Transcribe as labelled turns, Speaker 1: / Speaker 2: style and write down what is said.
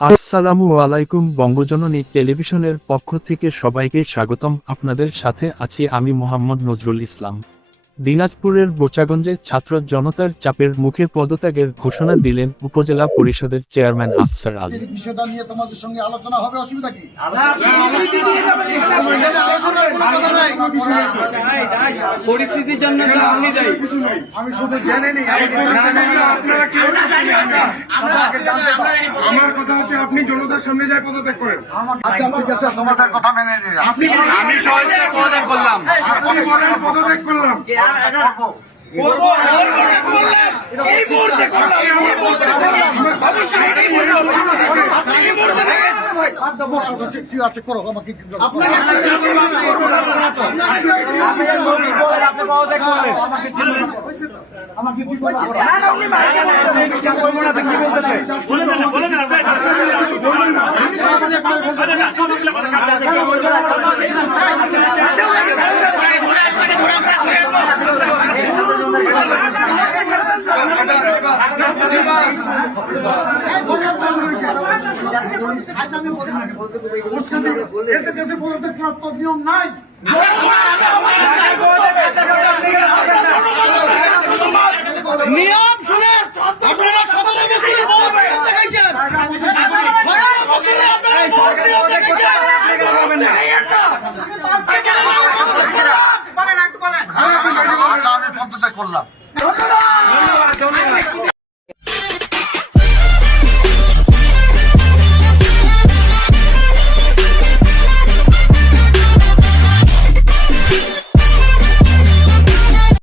Speaker 1: আসসালামু আলাইকুম বঙ্গজননী টেলিভিশনের পক্ষ থেকে সবাইকে স্বাগতম আপনাদের সাথে আছি আমি মোহাম্মদ নজরুল ইসলাম দিনাজপুরের বোচাগঞ্জে ছাত্র জনতার চাপের মুখে পদত্যাগের ঘোষণা দিলেন উপজেলা পরিষদের চেয়ারম্যান আফসার আলী
Speaker 2: বিষয়টা নিয়ে তোমাদের সঙ্গে আলোচনা হবে অসুবিধা কি
Speaker 3: পরিস্থিতির জন্য তো আপনি
Speaker 2: আমি শুধু জেনে নিই
Speaker 4: আমার কথা হচ্ছে আপনি জনতার সামনে যায় পদত্যাগ করেন
Speaker 2: আচ্ছা ঠিক আছে তোমাদের কথা মেনে নিলাম
Speaker 4: আপনি
Speaker 3: আমি সহজে পদত্যাগ করলাম
Speaker 4: আপনি বলেন পদত্যাগ করলাম
Speaker 2: আপনার কি আছে করো আমাকে করো? আচ্ছা, আমি বলি না। উস্কান দিই। এতে দেশে তো নিয়ম নাই
Speaker 3: নিয়ম শুনে আপনারা সতেরো বছরে দেখাইছেন সতেরো বছরে আপনারা বহুত দেখাইছেন
Speaker 2: আমি পদত্যাগ করলাম